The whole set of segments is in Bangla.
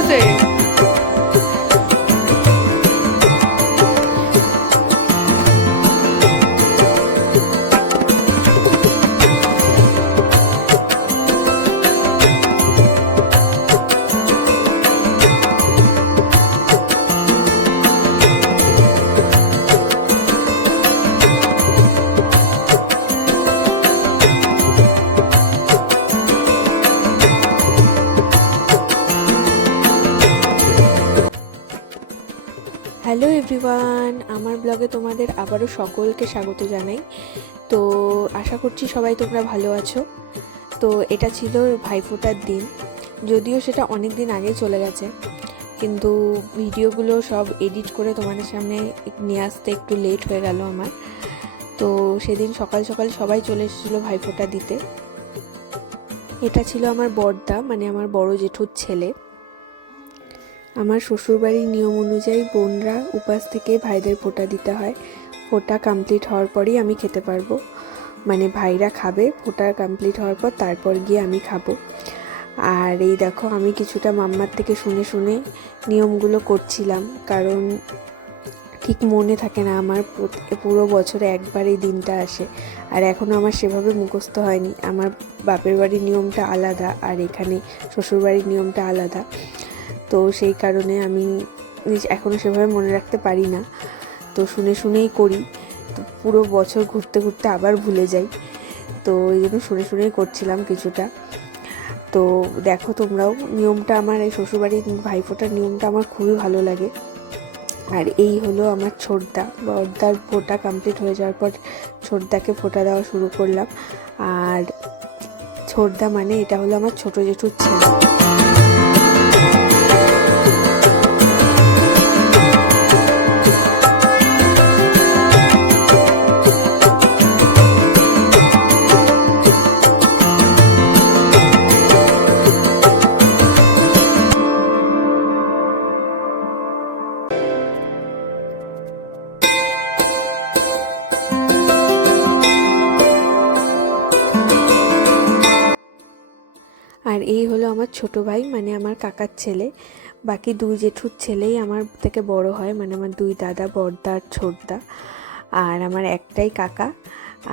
করতেছে। হ্যালো এভরিওয়ান, আমার ব্লগে তোমাদের আবারও সকলকে স্বাগত জানাই। তো আশা করছি সবাই তোমরা ভালো আছো। তো এটা ছিল ভাইফোঁটার দিন, যদিও সেটা অনেক দিন আগে চলে গেছে, কিন্তু ভিডিওগুলো সব এডিট করে তোমাদের সামনে নিয়ে আসতে একটু লেট হয়ে গেল আমার। তো সেদিন সকাল সকাল সবাই চলে এসেছিলো ভাইফোঁটা দিতে। এটা ছিল আমার বড়দা, মানে আমার বড় জেঠুর ছেলে। আমার শ্বশুরবাড়ির নিয়ম অনুযায়ী বোনরা উপাস থেকে ভাইদের ফোঁটা দিতে হয়। ফোঁটা কমপ্লিট হওয়ার পরই আমি খেতে পারবো, মানে ভাইরা খাবে ফোঁটা কমপ্লিট হওয়ার পর, তারপর গিয়ে আমি খাবো। আর এই দেখো, আমি কিছুটা মাম্মার থেকে শুনে শুনে নিয়মগুলো করছিলাম, কারণ ঠিক মনে থাকে না আমার, পুরো বছরে একবার এই দিনটা আসে, আর এখনও আমার সেভাবে মুখস্থ হয়নি। আমার বাপের বাড়ির নিয়মটা আলাদা আর এখানে শ্বশুরবাড়ির নিয়মটা আলাদা, তো সেই কারণে আমি এখনও সেভাবে মনে রাখতে পারি না। তো শুনে শুনেই করি, তো পুরো বছর ঘুরতে ঘুরতে আবার ভুলে যাই, তো এই জন্য শুনে শুনেই করছিলাম কিছুটা। তো দেখো তোমরাও, নিয়মটা আমার এই শ্বশুরবাড়ির ভাইফোঁটার নিয়মটা আমার খুবই ভালো লাগে। আর এই হলো আমার ছোটদা, বড়দার ফোঁটা কমপ্লিট হয়ে যাওয়ার পর ছোটদাকে ফোঁটা দেওয়া শুরু করলাম। আর ছোটদা মানে এটা হলো আমার ছোট জেঠুর ছেলে। আর এই হলো আমার ছোট ভাই, মানে আমার কাকার ছেলে। বাকি দুই জেঠুর ছেলেই আমার থেকে বড় হয়, মানে আমার দুই দাদা, বড়দা আর ছোটদা। আর আমার একটাই কাকা,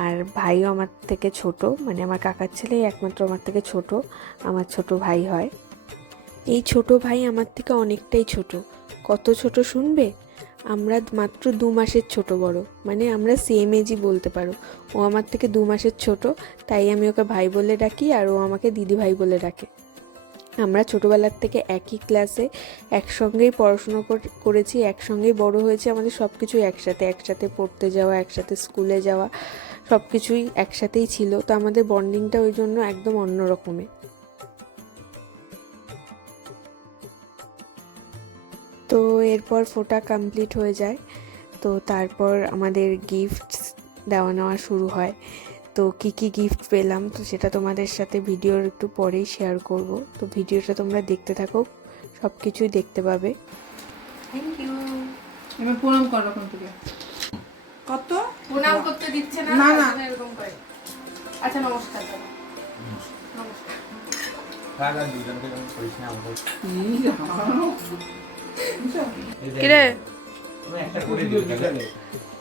আর ভাইও আমার থেকে ছোট, মানে আমার কাকার ছেলেই একমাত্র আমার থেকে ছোট, আমার ছোট ভাই হয়। এই ছোট ভাই আমার থেকে অনেকটাই ছোট। কত ছোট শুনবে? আমরা মাত্র 2 মাসের ছোট বড়, মানে আমরা সেম এজই বলতে পারো। ও আমার থেকে 2 মাসের ছোট, তাই আমি ওকে ভাই বলে ডাকি, আর ও আমাকে দিদি ভাই বলে ডাকে। আমরা ছোটোবেলার থেকে একই ক্লাসে একসঙ্গেই পড়াশুনো করেছি, একসঙ্গেই বড় হয়েছি। আমাদের সব কিছুই একসাথে, একসাথে পড়তে যাওয়া, একসাথে স্কুলে যাওয়া, সব কিছুই একসাথেই ছিল। তো আমাদের বন্ডিংটা ওই জন্য একদম অন্য রকমের। তো এরপর ফোঁটা কমপ্লিট হয়ে যায়, তো তারপর আমাদের গিফটস দেওয়া নেওয়া শুরু হয়। তো কী কী গিফট পেলাম, তো সেটা তোমাদের সাথে ভিডিওর একটু পরেই শেয়ার করব। তো ভিডিওটা তোমরা দেখতে থাকো, সব কিছুই দেখতে পাবে। Thank you. এবার প্রণাম কর রকম থেকে। কত প্রণাম করতে দিচ্ছে না, না না এরকম করে। আচ্ছা, নমস্কার। নমস্কার। কিরে,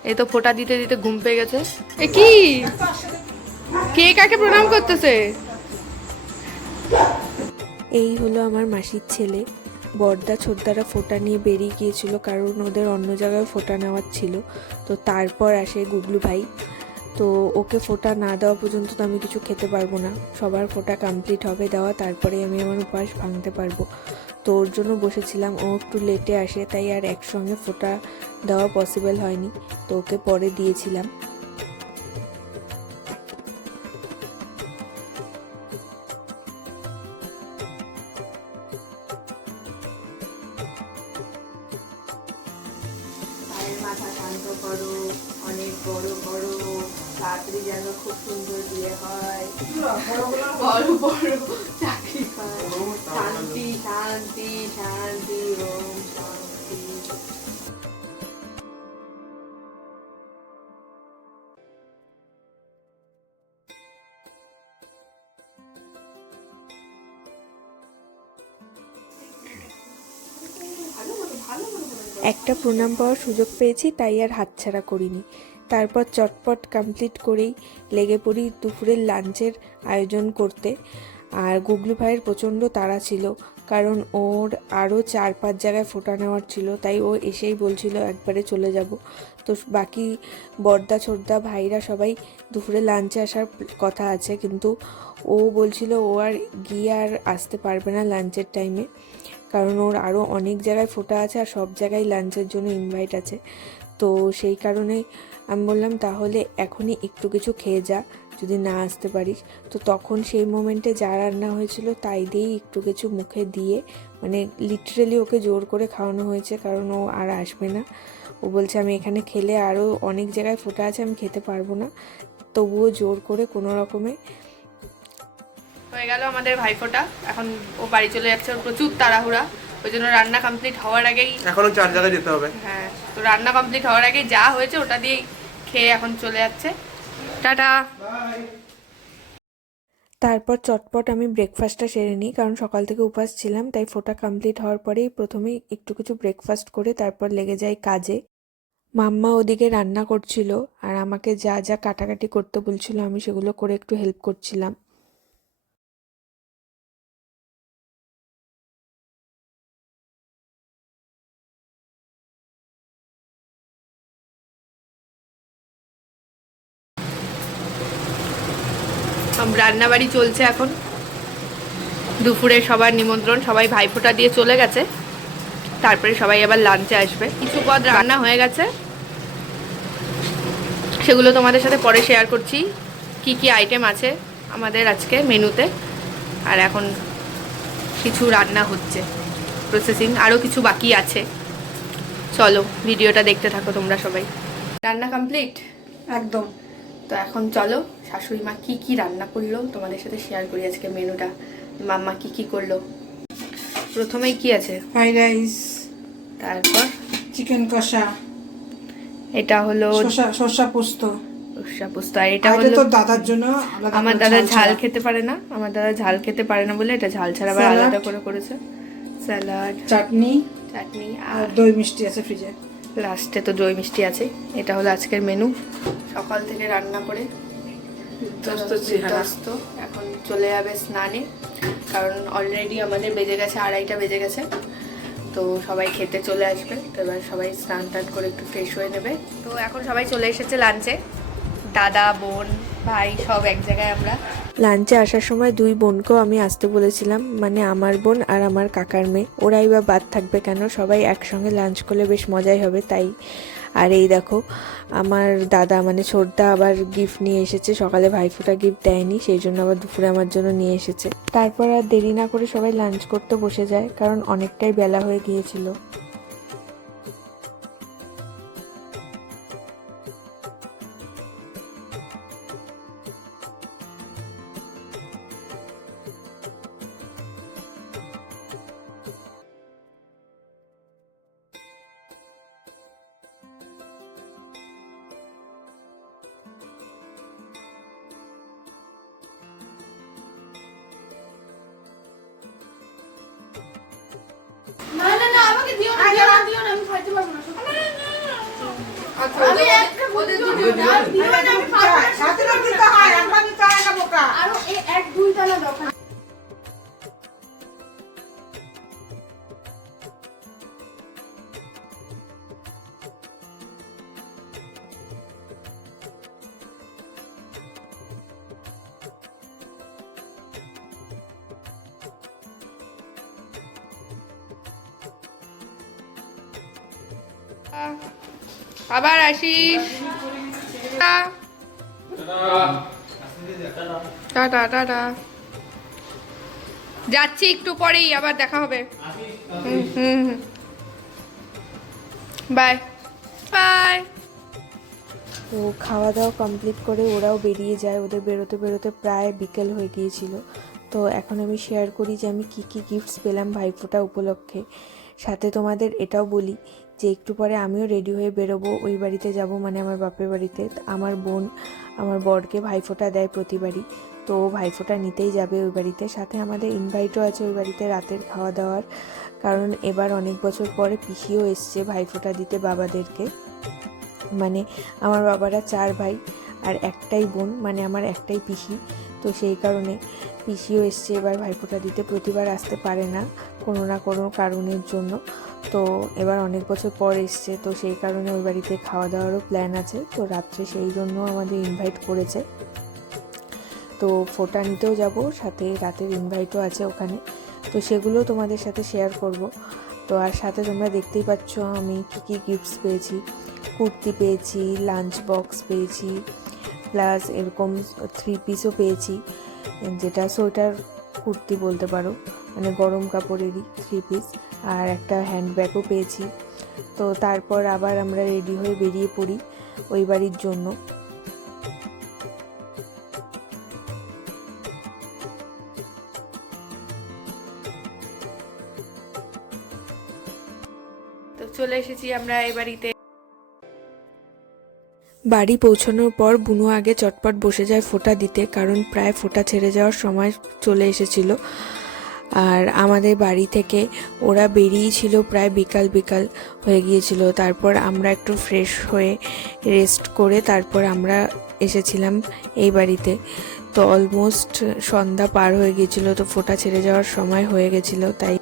এই তো ফোঁটা দিতে দিতে ঘুম পেয়ে গেছে। এ কি, কে কাকে প্রণাম করতেছে? এই হলো আমার মাসির ছেলে। বড়দা ছোটদারা ফোঁটা নিয়ে বেরিয়ে গিয়েছিল, কারণ ওদের অন্য জায়গায় ফোঁটা নেওয়ার ছিল। তো তারপর আসে গুগলু ভাই। তো ওকে ফোঁটা না দেওয়া পর্যন্ত তো আমি কিছু খেতে পারবো না। সবার ফোঁটা কমপ্লিট হবে দেওয়া, তারপরে আমি আমার উপবাস ভাঙতে পারবো। তো ওর জন্য বসেছিলাম, ও একটু লেটে আসে, তাই আর একসঙ্গে ফোঁটা দেওয়া পসিবল হয়নি, তো ওকে পরে দিয়েছিলাম। মাথা শান্ত করো, অনেক বড় বড়, তাড়াতাড়ি যেন খুব সুন্দর বিয়ে হয়, বড় বড় চাকরি পায়, শান্তি শান্তি শান্তি, ওম শান্তি। একটা প্রণাম পাওয়ার সুযোগ পেয়েছি, তাই আর হাতছাড়া করিনি। তারপর চটপট কমপ্লিট করেই লেগে পড়ি দুপুরের লাঞ্চের আয়োজন করতে। আর গুগলু ভাইয়ের প্রচণ্ড তাড়া ছিল, কারণ ওর আরও 4-5 জায়গায় ফোঁটা নেওয়ার ছিল, তাই ও এসেই বলছিল একবারে চলে যাব। তো বাকি বড়দা ছোটদা ভাইরা সবাই দুপুরে লাঞ্চে আসার কথা আছে, কিন্তু ও বলছিল ও আর গিয়ে আর আসতে পারবে না লাঞ্চের টাইমে, কারণ ওর আরও অনেক জায়গায় ফোঁটা আছে আর সব জায়গায় লাঞ্চের জন্য ইনভাইট আছে। তো সেই কারণে আমি বললাম তাহলে এখনই একটু কিছু খেয়ে যা, যদি না আসতে পারিস। তো তখন সেই মোমেন্টে যা রান্না হয়েছিল তাই দিয়েই একটু কিছু মুখে দিয়ে, মানে লিটারেলি ওকে জোর করে খাওয়ানো হয়েছে, কারণ ও আর আসবে না। ও বলছে আমি এখানে খেলে আরও অনেক জায়গায় ফোঁটা আছে, আমি খেতে পারবো না। তবুও জোর করে কোনো রকমে হয়ে গেল আমাদের ভাইফোঁটা। এখন ও বাড়ি চলে যাচ্ছে, ওর প্রচুর তাড়াহুড়া, ওই জন্য রান্না কমপ্লিট হওয়ার আগেই এখনো 4 জায়গায় যেতে হবে। হ্যাঁ, তো রান্না কমপ্লিট হওয়ার আগেই যা হয়েছে ওটা দিয়েই খেয়ে এখন চলে যাচ্ছে। টাটা। তারপর চটপট আমি ব্রেকফাস্টটা সেরে নিই, কারণ সকাল থেকে উপাস ছিলাম, তাই ফোঁটা কমপ্লিট হওয়ার পরেই প্রথমেই একটু কিছু ব্রেকফাস্ট করে তারপর লেগে যাই কাজে। মাম্মা ওদিকে রান্না করছিল আর আমাকে যা যা কাটাকাটি করতে বলছিল আমি সেগুলো করে একটু হেল্প করছিলাম। রান্নাবাড়ি চলছে এখন, দুপুরে সবার নিমন্ত্রণ, সবাই ভাইফোঁটা দিয়ে চলে গেছে, তারপরে সবাই আবার লাঞ্চে আসবে। কিছু পদ রান্না হয়ে গেছে, সেগুলো তোমাদের সাথে পরে শেয়ার করছি, কি কি আইটেম আছে আমাদের আজকে মেনুতে। আর এখন কিছু রান্না হচ্ছে, প্রসেসিং, আরও কিছু বাকি আছে। চলো ভিডিওটা দেখতে থাকো তোমরা সবাই। রান্না কমপ্লিট একদম। তো এখন চলো শাশুড়ি মা কি কি রান্না করলো তোমাদের সাথে শেয়ার করি আজকে মেনুটা, মাম্মা কি কি করলো। প্রথমেই কি আছে? ফ্রাইড রাইস, তারপর চিকেন কষা, এটা হলো সর্ষা পোস্ত। সর্ষা পোস্ত। আর এটা এটা হলো তো দাদার জন্য আলাদা। আমার দাদা ঝাল খেতে পারে না, আমার দাদা ঝাল খেতে পারে না বলে এটা ঝাল ছাড়া আবার স্যালাড। আলাদা করে করেছে। স্যালাড, চাটনি, চাটনি, আর আর দই মিষ্টি আছে ফ্রিজে। লাস্টে তো দই মিষ্টি আছে। এটা হলো আজকের মেনু, সকাল থেকে রান্না করে বিধ্বস্ত। এখন চলে যাবে স্নানে, কারণ অলরেডি আমাদের বেজে গেছে 2:30টা বেজে গেছে। তো সবাই খেতে চলে আসবে, তো এবার সবাই স্নান টান করে একটু ফ্রেশ হয়ে নেবে। তো এখন সবাই চলে এসেছে লাঞ্চে, দাদা বোন ভাই সব এক জায়গায় আমরা। লাঞ্চে আসার সময় 2 বোনকেও আমি আসতে বলেছিলাম, মানে আমার বোন আর আমার কাকার মেয়ে, ওরাই বা বাদ থাকবে কেন, সবাই একসঙ্গে লাঞ্চ করলে বেশ মজাই হবে তাই। আর এই দেখো আমার দাদা মানে ছোটদা আবার গিফট নিয়ে এসেছে, সকালে ভাইফোঁটা গিফট দেয়নি, সেই জন্য আবার দুপুরে আমার জন্য নিয়ে এসেছে। তারপর আর দেরি না করে সবাই লাঞ্চ করতে বসে যায়, কারণ অনেকটাই বেলা হয়ে গিয়েছিল। আবার আসিস। টাটা টাটা, যাচ্ছি একটু পরেই, আবার দেখা হবে। Bye bye. তো খাওয়া দাওয়া কমপ্লিট করে ওরাও বেরিয়ে যায়, ওদের বেরোতে বেরোতে প্রায় বিকেল হয়ে গিয়েছিল। তো এখন আমি শেয়ার করি যে আমি কি কি গিফটস পেলাম ভাইফোঁটা উপলক্ষে। সাথে তোমাদের এটাও বলি যে একটু পরে আমিও রেডি হয়ে বেরোবো, ওই বাড়িতে যাব, মানে আমার বাপের বাড়িতে। আমার বোন আমার বরকে ভাইফোঁটা দেয় প্রতিবারই, তো ভাইফোঁটা নিতেই যাবে ওই বাড়িতে, সাথে আমাদের ইনভাইটও আছে ওই বাড়িতে রাতের খাওয়া দাওয়ার, কারণ এবার অনেক বছর পরে পিসিও এসছে ভাইফোঁটা দিতে বাবাদেরকে। মানে আমার বাবারা 4 ভাই আর একটাই বোন, মানে আমার একটাই পিসি, তো সেই কারণে পিসিও এসছে এবার ভাইফোঁটা দিতে। প্রতিবার আসতে পারে না কোনো না কোনো কারণের জন্য, তো এবার অনেক বছর পর এসছে, তো সেই কারণে ওই বাড়িতে খাওয়া দাওয়ারও প্ল্যান আছে, তো রাত্রে সেই জন্য আমাদের ইনভাইট করেছে। তো ফোঁটা নিতেও যাব, সাথে রাতের ইনভাইটও আছে ওখানে, তো সেগুলো তোমাদের সাথে শেয়ার করব। তো আর সাথে তোমরা দেখতেই পাচ্ছ আমি কী গিফটস পেয়েছি। কুর্তি পেয়েছি, লাঞ্চ বক্স পেয়েছি, প্লাস এরকম 3 পিসও পেয়েছি, যেটা সোয়েটার কুর্তি বলতে পারো, মানে গরম কাপড়েরই 3 পিস, আর একটা হ্যান্ডব্যাগও পেয়েছি। তো তারপর আবার আমরা রেডি হয়ে বেরিয়ে পড়ি ওই বাড়ির জন্য। তো চলে এসেছি আমরা এই বাড়িতে। বাড়ি পৌঁছানোর পর বুনু আগে চটপট বসে যায় ফোঁটা দিতে, কারণ প্রায় ফোঁটা ছেড়ে যাওয়ার সময় চলে এসেছিল। আর আমাদের বাড়ি থেকে ওরা বেরিয়েছিল প্রায় বিকাল বিকাল হয়ে গিয়েছিল। তারপর আমরা একটু ফ্রেশ হয়ে রেস্ট করে তারপর আমরা এসেছিলাম এই বাড়িতে। তো অলমোস্ট সন্ধ্যা পার হয়ে গিয়েছিল, তো ফোঁটা ছেড়ে যাওয়ার সময় হয়ে গেছিলো, তাই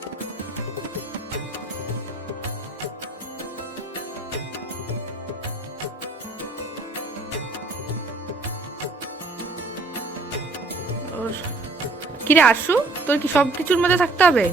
কিরে আসু, তোর কি সব কিছুর মধ্যে থাকতে হবে?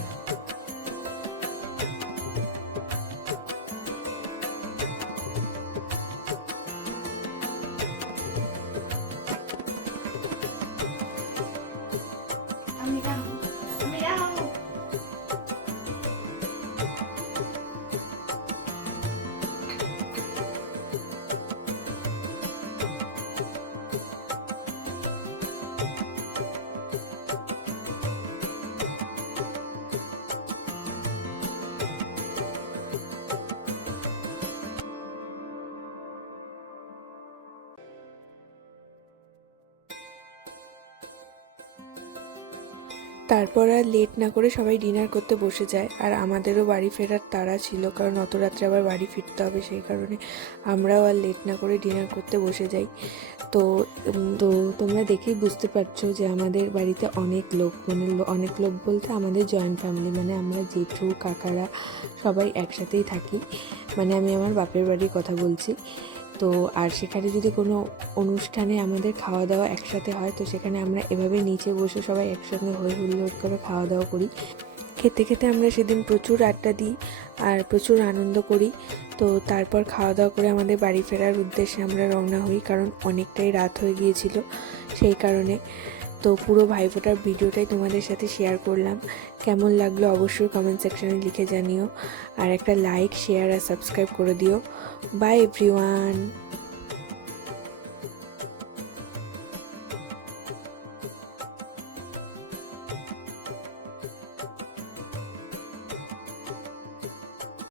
তারপর আর লেট না করে সবাই ডিনার করতে বসে যায়। আর আমাদেরও বাড়ি ফেরার তাড়া ছিল, কারণ অত রাত্রে আবার বাড়ি ফিরতে হবে, সেই কারণে আমরাও আর লেট না করে ডিনার করতে বসে যাই। তো তোমরা দেখেই বুঝতে পারছো যে আমাদের বাড়িতে অনেক লোক, মানে অনেক লোক বলতে আমাদের জয়েন্ট ফ্যামিলি, মানে আমরা জেঠু কাকারা সবাই একসাথেই থাকি, মানে আমি আমার বাপের বাড়ির কথা বলছি। তো আর সেখানে যদি কোনো অনুষ্ঠানে আমাদের খাওয়া দাওয়া একসাথে হয়, তো সেখানে আমরা এভাবে নিচে বসে সবাই একসঙ্গে হই হুল্লোড় করে খাওয়া দাওয়া করি। খেতে খেতে আমরা সেদিন প্রচুর আড্ডা দিই আর প্রচুর আনন্দ করি। তো তারপর খাওয়া দাওয়া করে আমাদের বাড়ি ফেরার উদ্দেশ্যে আমরা রওনা হই, কারণ অনেকটাই রাত হয়ে গিয়েছিল সেই কারণে। তো পুরো ভাইফোঁটার ভিডিওটাই তোমাদের সাথে শেয়ার করলাম। কেমন লাগলো অবশ্যই কমেন্ট সেকশনে লিখে জানিও, আর একটা লাইক, শেয়ার আর সাবস্ক্রাইব করে দিও। By everyone.